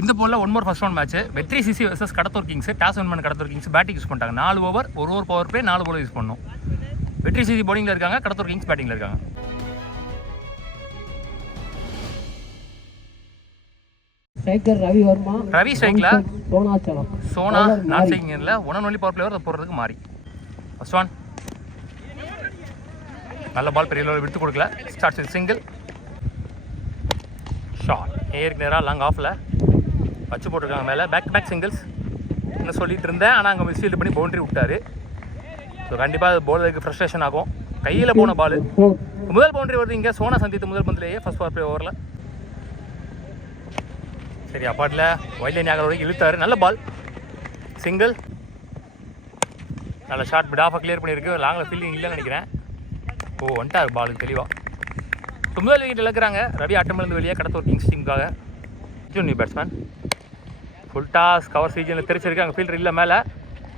இந்த போல one more first round match Vetri CC versus Kadathur Kings. Toss win பண்ண Kadathur Kings batting use பண்ணிட்டாங்க. 4 over, ஒரு over power play, 4 ball use பண்ணணும். Vetri CC பவுலிங்கில் இருக்காங்க, கடத்தூர் கிங்ஸ் பேட்டிங்கில் இருக்காங்க. ரவி ஸ்ட்ரைக்ல, சோனா நான் ஸ்ட்ரைக்கிங்ல, ஒன் ஒன்லி பவர் பிளேவர் போடுறதுக்கு மாறி. ஃபர்ஸ்ட் ஒன் நல்ல பால், பெரிய லெவலில் விட்டு கொடுக்கல. Starts with single shot. ஏருக்கு நேராக லாங் ஆஃபில் வச்சு போட்டிருக்காங்க மேலே. பேக் டு பேக் சிங்கிள்ஸ் என்ன சொல்லிட்டு இருந்தேன், ஆனால் அங்கே மிஸ்ஃபீல்டு பண்ணி பவுண்டரி விட்டார். ஸோ கண்டிப்பாக பவுலருக்கு ஃப்ரஸ்ட்ரேஷன் ஆகும். கையில் போன பால். முதல் பவுண்டரி வருது இங்கே சோனா சந்தித்து முதல் பந்திலேயே ஃபர்ஸ்ட் பவர் பிளே ஓவரில். சரி அப்பாட்டில் வைல்ட் லைன் ஆகிற வரைக்கும் இழுத்தாரு. நல்ல பால், சிங்கிள். நல்ல ஷார்ட் மிட் ஆஃபாக கிளியர் பண்ணியிருக்கு. லாங்கில் ஃபீல்டிங் இல்லைன்னு நினைக்கிறேன். வந்துட்டார் பாலுக்கு தெளிவாக. முதல் விக்கெட் இழக்கிறாங்க. ரவி ஆட்டமிலிருந்து வெளியே கடத்தூர் கிங்ஸ் டீமுக்காக. New batsman full toss cover சீசனில் தெரிச்சிருக்கு. அங்கே ஃபீல்டர் இல்லை, மேலே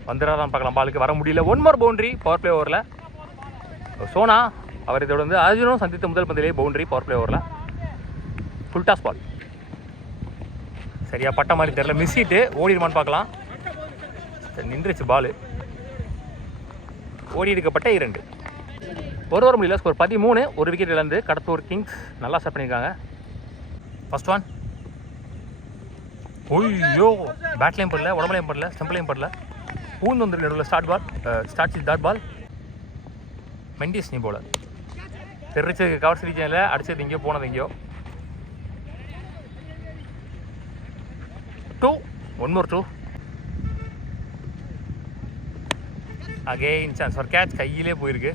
வந்துடாதான் பார்க்கலாம். பாலுக்கு வர முடியல. One more boundary power play ஓவரில். சோனா அவர் இதோட வந்து அர்ஜுனும் சந்தித்த முதல் பந்திலேயே பவுண்டரி பவர் பிளே ஓவரில். ஃபுல் டாஸ் பால் சரியா பட்ட மாதிரி தெரியல. மிஸ்ஸிட்டு ஓடிடுமான்னு பார்க்கலாம். நின்றுச்சு பால். ஓடி எடுக்கப்பட்ட 2. ஒரு ஓவர் முடியல. ஸ்கோர் 13. ஒரு விக்கெட் இழந்து கடத்தூர் கிங்ஸ் நல்லா ஸ்டார்ட் பண்ணியிருக்காங்க. First one. ஓய்யோ, பேட்லேயும் படல, உடம்புலையும் படல, ஸ்டெம்ப்லையும் படல. பூந்து வந்துருக்கு நடுவில். Start ball, start dot ball. Mendis நீ போல தெரிச்சு கவர் சீரிஜனில் அடிச்சது எங்கேயோ, போனது எங்கேயோ. 2. One more 2. Again chance for catch. கையிலே போயிருக்கு.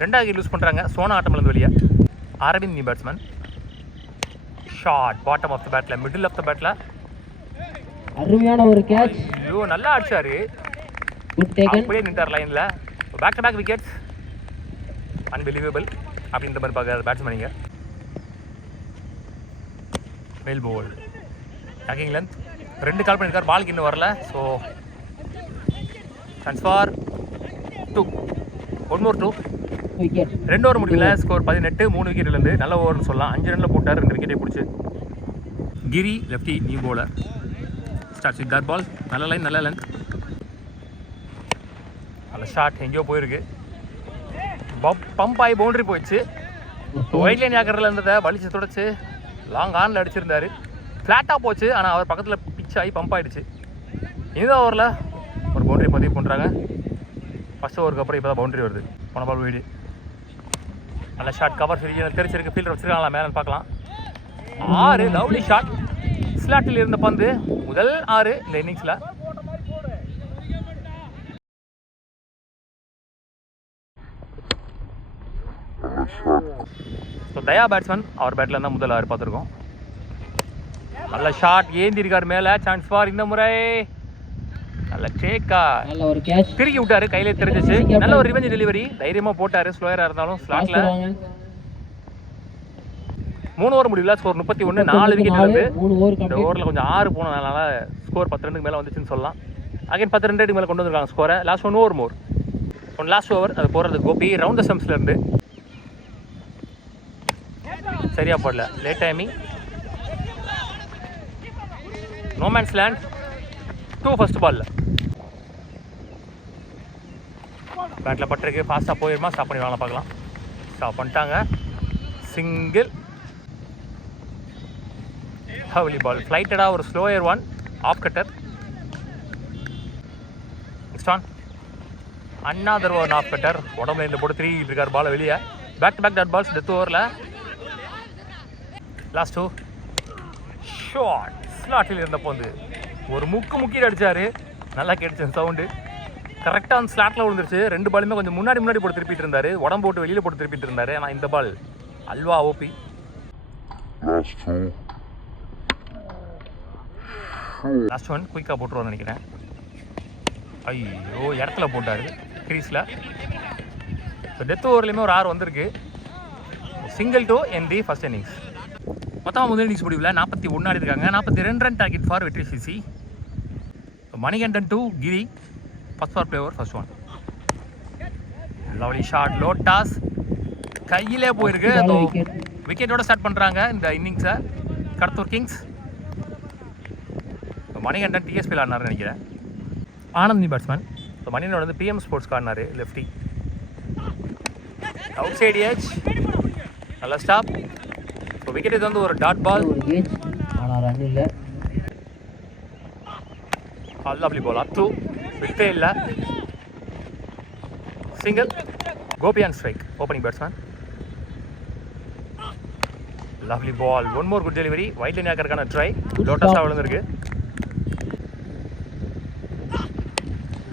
2வது விக்கெட் லூஸ் பண்ணுறாங்க. சோனா ஆட்டமிலிருந்து வெளியே. அரவிந்த் நீ batsman. Short bottom of the பேட்டில், மிடில் ஆஃப் த பேட்டில். அருமையான ஒரு கேட்ச். ஐயோ நல்லா அடிச்சாரு. அப்படியே நின்றார் லைனில். Back to back wickets. Unbelievable அப்படின்ற மாதிரி பார்க்குற பேட்ஸ்மேனிங்க. Well ball taking length 2 call பண்ணியிருக்கார். பாலுக்கு இன்னும் வரல. So chance for 2. One more 2. 2 over முடியல. ஸ்கோர் 18. 3 விக்கெட் இருந்து நல்ல ஓவர்னு சொல்லலாம். 5 ரனில் போட்டார். 2 விக்கெட்டே பிடிச்சி. Giri lefty new bowler. Start with dot ball. நல்ல லைன், நல்ல லென்த். நல்ல ஷாட் எங்கேயோ போயிருக்கு. பம்ப் ஆகி பவுண்டரி போயிடுச்சு. ஒயிட் லைன் ஆக்கிறதுல இருந்ததை வலிச்சு தொடச்சு லாங் ஆனில் அடிச்சிருந்தாரு. ஃப்ளாட்டாக போச்சு. ஆனால் அவர் பக்கத்தில் பிச் ஆகி பம்ப் ஆகிடுச்சு. இந்த ஓவரில் ஒரு பவுண்டரி பதிவு பண்ணுறாங்க. ஃபர்ஸ்ட் ஓவருக்கு அப்புறம் இப்போ தான் பவுண்டரி வருது. போன பால் வீடு. நல்ல ஷாட் கவர் சீரிஜனில் தெரிச்சிருக்கு. ஃபீல்டர் வச்சுருக்காங்களா மேலே பார்க்கலாம். 6. Lovely shot. ஸ்லாட்டில் இருந்த பந்து முதல் 6 இந்த இன்னிங்ஸில். ஸோ தயா பேட்ஸ்மேன் அவர் பேட்டில் இருந்தால் முதல் 6 பார்த்துருக்கோம். நல்ல ஷாட் ஏந்திருக்கார் மேலே. சான்ஸ் ஃபார் இந்த முறை. நல்ல டேக்கா திருக்கி விட்டாரு. கையிலே தெரிஞ்சிச்சு. நல்ல ஒரு ரிவெஞ்ச் டெலிவரி. தைரியமாக போட்டார். ஸ்லோயராக இருந்தாலும் ஸ்லாட்டில். 3 ஓவர் முடியல. ஸ்கோர் 31. 4 விக்கெட் இருந்து. இந்த ஓவரில் கொஞ்சம் 6 போனதுனால ஸ்கோர் 10 ரன்னுக்கு மேலே வந்துச்சுன்னு சொல்லலாம். அகைன் 10 ரன் மேலே கொண்டு வந்துருக்காங்க ஸ்கோரை. லாஸ்ட் 1 ஓவர் மோர். லாஸ்ட் ஓவர் அது போடுறது கோபி ரவுண்ட் த ஸ்டம்ப்ஸ்ல இருந்து. சரியா போடல. Late timing. No man's land. 2 first பால்ல பேட்டில் பட்டிருக்கு. ஃபாஸ்ட்டாக போயிருமா, ஸ்டாப் பண்ணிடுவாங்க பார்க்கலாம். ஸ்டாப் பண்ணிட்டாங்க. சிங்கிள். ஹவ்லி பால் ஃப்ளைட்டடாக ஒரு slower one off cutter. Next on another one off cutter. உடம்புல இந்த போட்டு 3 இருக்கார். பால் வெளியே. Back to back dot balls death ஓவரில். Last 2 shot. ஸ்லாட்டில் இருந்த போது ஒரு முக்கிட்டு அடித்தார். நல்லா கேட்டுச்சு சவுண்டு. கரெக்டாக அந்த ஸ்லாட்டில் விழுந்துருச்சு. 2 பாலுமே கொஞ்சம் முன்னாடி போட்டு திருப்பிட்டு இருந்தார். உடம்பு போட்டு வெளியில் போட்டு திருப்பிட்டு இருந்தார். ஆனால் இந்த பால் அல்வா ஓபி. லாஸ்ட் ஒன் குயிக்காக போட்டுருவான்னு நினைக்கிறேன். ஐயோ இடத்துல போட்டார் கிரீஸில். ஸோ டெத் ஓவர்லேயுமே ஒரு 6 வந்திருக்கு. Single 2 in the first innings. மொத்தமாக முதல் இன்னிங்ஸ் முடிவில் 41 ஆடி இருக்காங்க. 42 ரன் டார்கெட் ஃபார் வெற்றி சிசி. மணிகண்டன் 2 கிரி first for play over first one. Lovely shot. Low toss கையிலே போயிருக்கு. விக்கெட்டோட ஸ்டார்ட் பண்ணுறாங்க இந்த இன்னிங்ஸை கடத்தூர் கிங்ஸ். மணிகண்டன் டிஎஸ்பியில் ஆடினார்னு நினைக்கிறேன். Anand new batsman. So Manikandan வந்து பிஎம் ஸ்போர்ட்ஸ்க்கு ஆடினார் லெஃப்டி. அவுட் சைடு ஏஜ் நல்ல ஸ்டாப். ஸோ விக்கெட் இது வந்து ஒரு டாட் பால். ஒரு கேட்ச் ஆனால் ரன் இல்லை. லவ்லி பால் அப் டூ விட்டே இல்லை. சிங்கிள். கோபியான் strike opening batsman. Lovely ball. One more good delivery. Wide line ஆக்கிறதுக்கான ட்ரை. லோட்டஸாக விழுந்திருக்கு.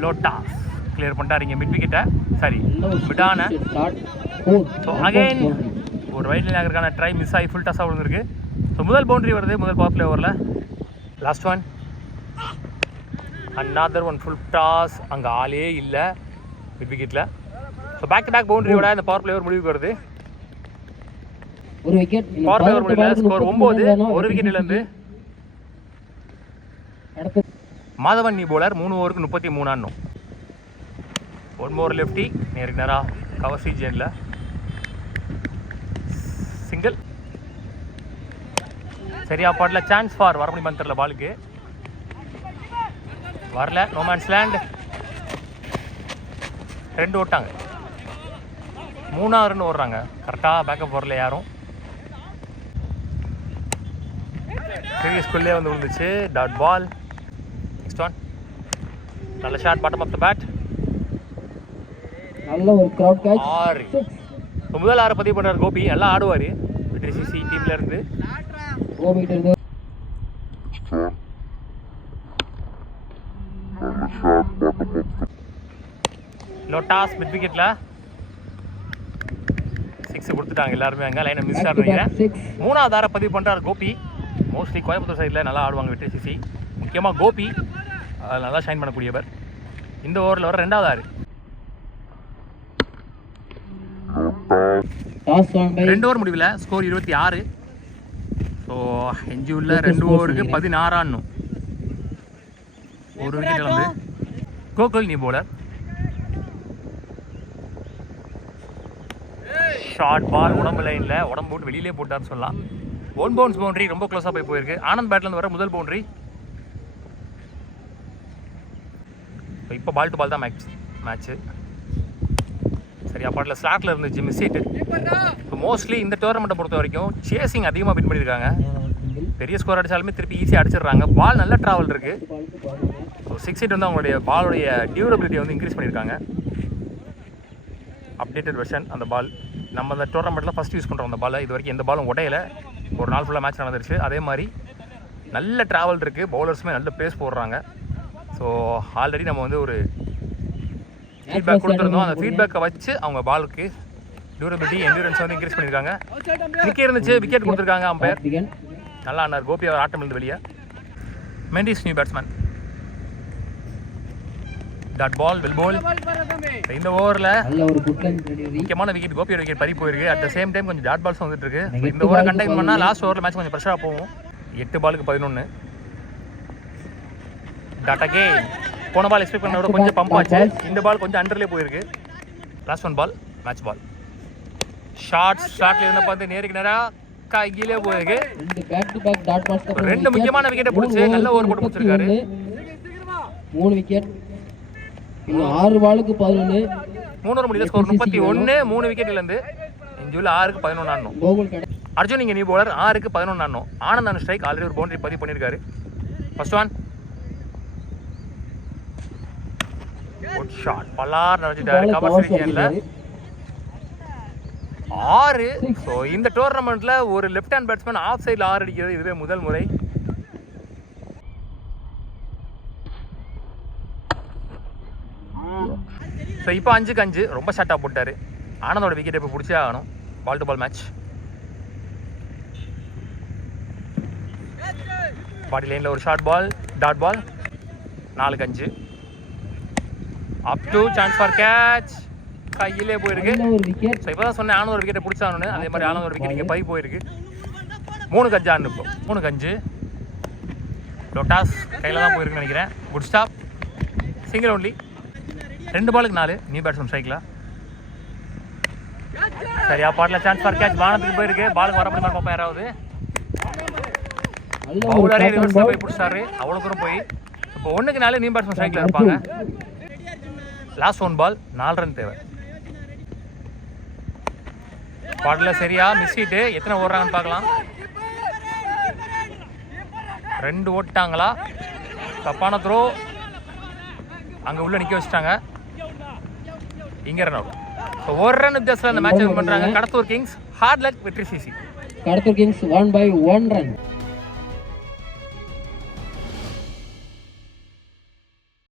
லோட்டாஸ் கிளியர் பண்ணிட்டாருங்க மிட் விக்கெட்டை. சரி மிடான. ஸோ அகைன் ஒரு வைட் லைன் ஆகிறதுக்கான ட்ரை மிஸ் ஆகி ஃபுல் டாஸாக விழுந்திருக்கு. ஸோ முதல் பவுண்டரி வருது முதல் பவர் பிளே ஓவரில். Last one. Another one full toss. அங்கே ஆளே இல்லை மிட் விக்கெட்டில். ஸோ பேக் டு பேக் பவுண்டரியோட இந்த பவர் பிளே ஓவர் முடிவுக்கு வருது. ஒரு விக்கெட். பவர் பிளே ஓவர் முடியல. ஸ்கோர் 9. ஒரு விக்கெட்டிலேருந்து மாதவன் நீ போலர் 3 ஓவருக்கு 33 ஆடணும். ஒன் மோர் லெஃப்டி நேருக்கு நேராக கவர் சீஜனில் சிங்கிள். சரியா பாட்டில் சான்ஸ் ஃபார் வர முடியுமான்னு தெரியல. பாலுக்கு வரல. No man's land. 2 ஓட்டாங்க. 3ஆவது ரன் ஓடுறாங்க. கரெக்டாக பேக்கப் வரல யாரும். ஸ்கூல்லே வந்து விழுந்துச்சு. Dot ball. Next one. நல்ல shot bottom of the bat. நல்ல ஒரு கிரவுட் கேட்ச். 6. முதல் 6 பதிவு பண்ணுறார் கோபி. நல்லா ஆடுவார் சிசி டீம்ல இருந்து. கோபிகிட்ட இருந்து லோட்டாஸ் மிட் விக்கெட்டில் 6 கொடுத்துட்டாங்க எல்லாருமே. அங்கே லைனை மிஸ் ஆடுறீங்க. 3ஆவது 6 பதிவு பண்ணுறாரு கோபி. மோஸ்ட்லி கோயம்புத்தூர் சைடில் நல்லா ஆடுவாங்க வெற்றி சிசி. முக்கியமாக கோபி நல்லா ஷைன் பண்ணக்கூடியவர். இந்த ஓவரில் வர 2வது 6. 2 ஓவர் முடிவில் ஸ்கோர் 26. ஸோ எஞ்சி உள்ள 2 ஓவருக்கு 16 ஆடணும். ஒரு விக்கெட்டில் வந்து கோகுல் நீ போலர். ஷார்ட் பால் உடம்பு லைனில் உடம்பு போட்டு வெளியிலே போட்டார்னு சொல்லலாம். ஒன் பவுன்ஸ் பவுண்டரி ரொம்ப க்ளோஸாக போயிருக்கு. ஆனந்த் பேட்லேருந்து வர முதல் பவுண்டரி. இப்போ பால் டு பால் தான் மேட்ச்சு. சரியா பாட்டில் ஸ்லாட்டில் இருந்துச்சு மிஸ் ஹிட். இப்போ மோஸ்ட்லி இந்த டோர்னமெண்ட்டை பொறுத்த வரைக்கும் சேசிங் அதிகமாக வின் பண்ணியிருக்காங்க. பெரிய ஸ்கோர் அடித்தாலுமே திருப்பி ஈஸியாக அடிச்சிடுறாங்க. பால் நல்ல ட்ராவல் இருக்குது. ஸோ 6 ஹிட் வந்து அவங்களுடைய பாலுடைய டியூரபிலிட்டியை வந்து இன்க்ரீஸ் பண்ணியிருக்காங்க. அப்டேட்டட் வெர்ஷன் அந்த பால். நம்ம அந்த டோர்னமெண்ட்டில் ஃபஸ்ட் யூஸ் பண்ணுறோம் அந்த பாலை. இது வரைக்கும் எந்த பாலும் உடையில. ஒரு நாள் ஃபுல்லாக மேட்ச் நடந்துருச்சு. அதே மாதிரி நல்ல ட்ராவல் இருக்குது. பவுலர்ஸுமே நல்ல பேஸ் போடுறாங்க. ஸோ ஆல்ரெடி நம்ம வந்து ஒரு ஃபீட்பேக் கொடுத்துருந்தோம். அந்த ஃபீட்பேக்கை வச்சு அவங்க பாலுக்கு டியூரபிலிட்டி என்டூரன்ஸ் வந்து இன்க்ரீஸ் பண்ணியிருக்காங்க. நிற்க இருந்துச்சு. விக்கெட் கொடுத்துருக்காங்க அம்பையர். நல்லா ஆனார் கோபி. அவர் ஆட்டம் இருந்து வெளியே. Mendis new batsman. Dot ball well ball. இந்த ஓவரில் முக்கியமான விக்கெட் கோபியோட விக்கெட் பறி போயிருக்கு. அட் த சேம் டைம் கொஞ்சம் டாட் பால்ஸ் வந்துட்டு இருக்கு. இந்த ஓவரை கண்டெக்ட் பண்ணால் லாஸ்ட் ஓவரில் மேட்ச் கொஞ்சம் ப்ரெஷராக போகும். 8 பாலுக்கு 11. டாட்டாக்கே போன பால் எக்ஸ்பெக்ட் பண்ண விட கொஞ்சம் பம்ப் ஆச்சு. இந்த பால் கொஞ்சம் அண்டர்லேயே போயிருக்கு. Last one ball match ball. ஷார்ட்ல இருந்த பார்த்து நேருக்கு நேராக கையிலே போயிருக்கு. 2 முக்கியமான விக்கெட்டை பிடிச்சி நல்ல ஓவர் போட்டு பிடிச்சிருக்காரு. 3 விக்கெட். இன்னும் 6 பாலுக்கு 11. 3 ஓவர் முடியல. ஸ்கோர் 31. 3 விக்கெட்லேருந்து இஞ்சுல 6க்கு 11 ஆடணும். அர்ஜுன் இங்கே நீ போலர் 6க்கு 11 ஆடணும். ஆனந்த் ஸ்ட்ரைக் ஆல்ரெடி ஒரு பவுண்டரி பதிவு பண்ணியிருக்காரு. First one. Good shot. பல்லார் நினைச்சிட்டாரு கவர் சீரியன்ல 6. ஸோ இந்த டோர்னமெண்ட்ல ஒரு லெஃப்ட் ஹேண்ட் பேட்ஸ்மேன் ஆஃப் சைடில் 6 அடிக்கிறது இதுவே முதல் முறை. ஸோ இப்போ 5க்கு 5 ரொம்ப ஷார்ட்டாக போட்டார். ஆனந்தோட விக்கெட் இப்போ பிடிச்சே ஆகணும். Ball to ball match. Body லைனில் ஒரு ஷார்ட் பால் டாட் பால். 4க்கு 5. Up to chance for catch. கையிலே போயிருக்கு. ஸோ இப்போ தான் சொன்னேன் ஆனந்த் ஒரு விக்கெட்டை பிடிச்சாகணுன்னு. அதே மாதிரி ஆனந்த் ஒரு விக்கெட் இங்கே பை போயிருக்கு. 3க்கு 5 ஆடணும். இப்போ 3க்கு 5. லோட்டாஸ் கையில் தான் போயிருக்குன்னு நினைக்கிறேன். Good stop. Single only. 2 பாலுக்கு 4. நியூ பேட்ஸ்மேன் ஸ்ட்ரைக்கில். சரியா பாட்டில் சான்ஸ் ஃபார் கேட்ச். வானத்துக்கு போயிருக்கு. பாலுக்கு வர முடியுமா பார்ப்போம் யாராவது. நல்ல ஒரு பவுலரே டாப் அண்ட் ரிவர்ஸில் பால் போய் பிடிச்சாரு அவ்வளோ தூரம் போய். இப்போ 1-4 நியூ பேட்ஸ்மேன் ஸ்ட்ரைக்கில் இருப்பாங்க. லாஸ்ட் 1 பால் 4 ரன் தேவை. பாட்டில் சரியா மிஸ் ஹிட்டு. எத்தனை ஓடுறாங்கன்னு பார்க்கலாம். 2 ஓட்டாங்களா? தப்பான த்ரோ. அங்கே உள்ள நிற்க வச்சுட்டாங்க. இங்கே ரன் அவுட். ஸோ 1 ரன் வித்தியாசத்தில் அந்த மேட்ச் வின் பண்ணுறாங்க கடத்தூர் கிங்ஸ். ஹார்ட் லக் வெற்றி CC. Kadathur Kings 1 by 1 run.